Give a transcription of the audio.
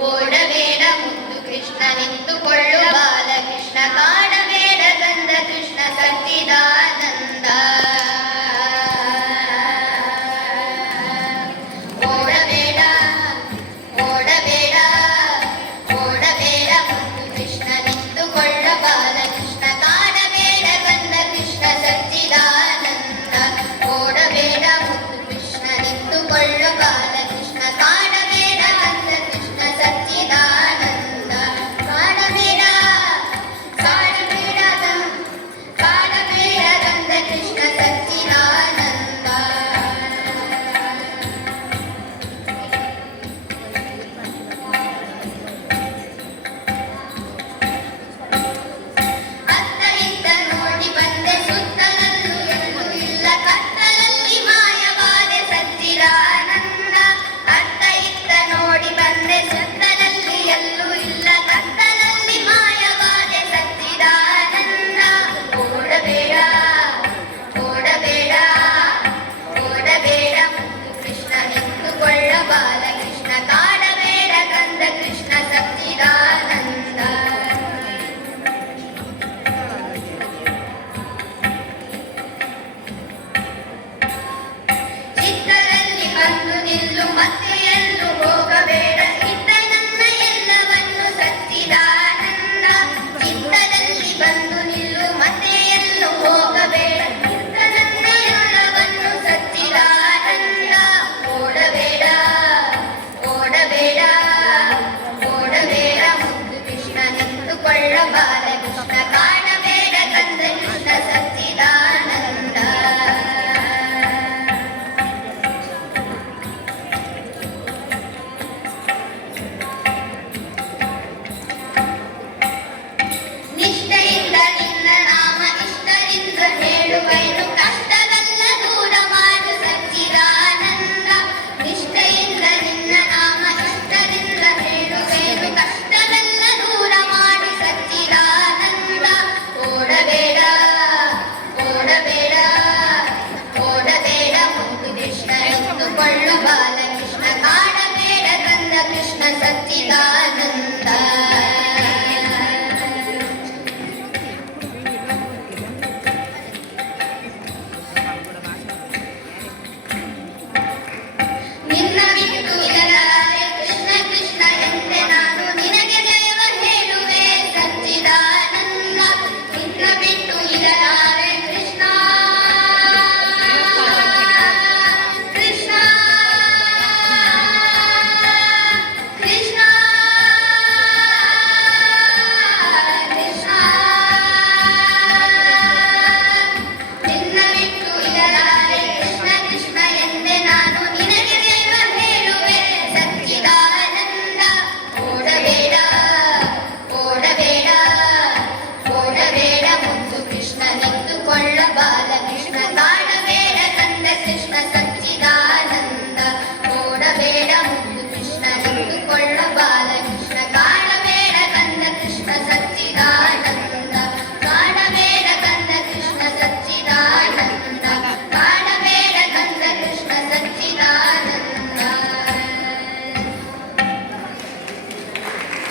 ಓಡಬೇಡ ಮುದ್ದು ಕೃಷ್ಣ ನಿಂತುಕೊಳ್ಳು ಬಾಲಕೃಷ್ಣ ಕಾಡಬೇಡ ಗಂಧ ಕೃಷ್ಣ ಸಚ್ಚಿದಾನಂದ ಓಡಬೇಡ ಓಡಬೇಡ ಓಡಬೇಡ ಮುದ್ದು ಕೃಷ್ಣ ನಿಂತುಕೊಳ್ಳು ಬಾಲಕೃಷ್ಣ ಕಾಡಬೇಡ ಗಂಧ ಕೃಷ್ಣ ಸಚ್ಚಿದಾನಂದ ಓಡಬೇಡ ಮುದ್ದು ಕೃಷ್ಣ ನಿಂತುಕೊಳ್ಳು ಬಾಲಕೃಷ್ಣ ಕಾಡಬೇಡ ಗಂಧ ಕೃಷ್ಣ ಸಚ್ಚಿದಾನಂದ ಕಾಡಬೇಡ ಕಾಡಬೇಡ ಕಾಡಬೇಡ ಗಂಧ ಕೃಷ್ಣ ಸಚ್ಚಿದಾನಂದ ಅತ್ತ ಇತ್ತ ನೋಡಿ ಬಂದೆ ಸುತ್ತಲಲ್ಲೂ ಎಲ್ಲೂ ಇಲ್ಲ ಕತ್ತಲಲ್ಲಿ ಮಾಯವಾದೆ ಸಚ್ಚಿದಾನಂದ ಅತ್ತ ಇತ್ತ ನೋಡಿ ಬಂದೆ ಸುತ್ತಲಲ್ಲಿ ಎಲ್ಲೂ ಇಲ್ಲ ಕತ್ತಲಲ್ಲಿ ಮಾಯವಾದೆ ಸಚ್ಚಿದಾನಂದ ಓಡಬೇಡ ಓಡಬೇಡ ಓಡಬೇಡ ಮುದ್ದು ಕೃಷ್ಣ ನಿಂತುಕೊಳ್ಳ ಬಾಲಕೃಷ್ಣ ಕಾಡಬೇಡ ಗಂಧ ಕೃಷ್ಣ ಸಚ್ಚಿದಾನಂದ ಚಿತ್ತದಲ್ಲಿ ಬಂದು ನಿಲ್ಲು ಮತ್ತೆ ಎಲ್ಲೂ ಹೋಗಬೇಡ ಇದ್ದ ನನ್ನ ಎಲ್ಲವನ್ನು ಸಚ್ಚಿದಾನಂದ ಚಿತ್ತದಲ್ಲಿ ಬಂದು ನಿಲ್ಲು ಮತ್ತೆ ಎಲ್ಲೂ ಹೋಗಬೇಡ ಇದ್ದ ನನ್ನ ಎಲ್ಲವನ್ನು ಸಚ್ಚಿದಾನಂದ ಓಡಬೇಡ ಓಡಬೇಡ ಓಡಬೇಡ ಮುದ್ದು ಕೃಷ್ಣ ನಿಂತುಕೊಳ್ಳ ಬಾಲಕೃಷ್ಣ ಕಾಡಬೇಡ ಗಂಧ ಕೃಷ್ಣ ಸಚ್ಚಿದಾನಂದ ನಿಷ್ಠೆಯಿಂದ ನಿನ್ನ ನಾಮ ಇಷ್ಟರಿಂದ ಹೇಳುವೆನು ಕಷ್ಟವೆಲ್ಲ ದೂರ ಮಾಡು ಸಚ್ಚಿದಾನಂದ ನಿಷ್ಠೆಯಿಂದ ನಿನ್ನ ನಾಮ ಇಷ್ಟರಿಂದ ಹೇಳುವೆನು ಕಷ್ಟವೆಲ್ಲ ದೂರ ಮಾಡು ಸಚ್ಚಿದಾನಂದ ಓಡಬೇಡ ಓಡಬೇಡ ಓಡಬೇಡ ಮುದ್ದು ಕೃಷ್ಣ ನಿಂತುಕೊಳ್ಳು ಬಾಲಕೃಷ್ಣ ಕಾಡಬೇಡ ಗಂಧ ಕೃಷ್ಣ ಸಚ್ಚಿದಾನಂದ ನಿನ್ನ ಬಿಟ್ಟು ಇರಲಾರೆ ಕೃಷ್ಣ ಕೃಷ್ಣ ಎಂದೆ ನಾನು ನಿನಗೆ ಜಯವ ಹೇಳುವೆ ಸಚ್ಚಿದಾನಂದ ನಿನ್ನ ಬಿಟ್ಟು ಇರಲಾರೆ ಕೃಷ್ಣ ಕೃಷ್ಣ ಕೃಷ್ಣ ಕೃಷ್ಣ ನಿನ್ನ ಬಿಟ್ಟು ಇರಲಾರೆ ಕೃಷ್ಣ ಕೃಷ್ಣ ಎಂದೆ ನಾನು ನಿನಗೆ ಜಯವ ಹೇಳುವೆ ಸಚ್ಚಿದಾನಂದ ಓಡಬೇಡ ಓಡಬೇಡ ಓಡಬೇಡ ಮುದ್ದು ಕೃಷ್ಣ ನಿಂತುಕೊಳ್ಳ ಬಾಲಕೃಷ್ಣ ಕಾಡಬೇಡ ಗಂಧ ಕೃಷ್ಣ ಸಚ್ಚಿದಾನಂದ ಓಡಬೇಡ ಮುದ್ದು ಕೃಷ್ಣ ನಿಂತುಕೊಳ್ಳ ಬಾಲಕೃಷ್ಣ ಕಾಡಬೇಡ ಗಂಧ ಕೃಷ್ಣ ಸಚ್ಚಿದಾನಂದ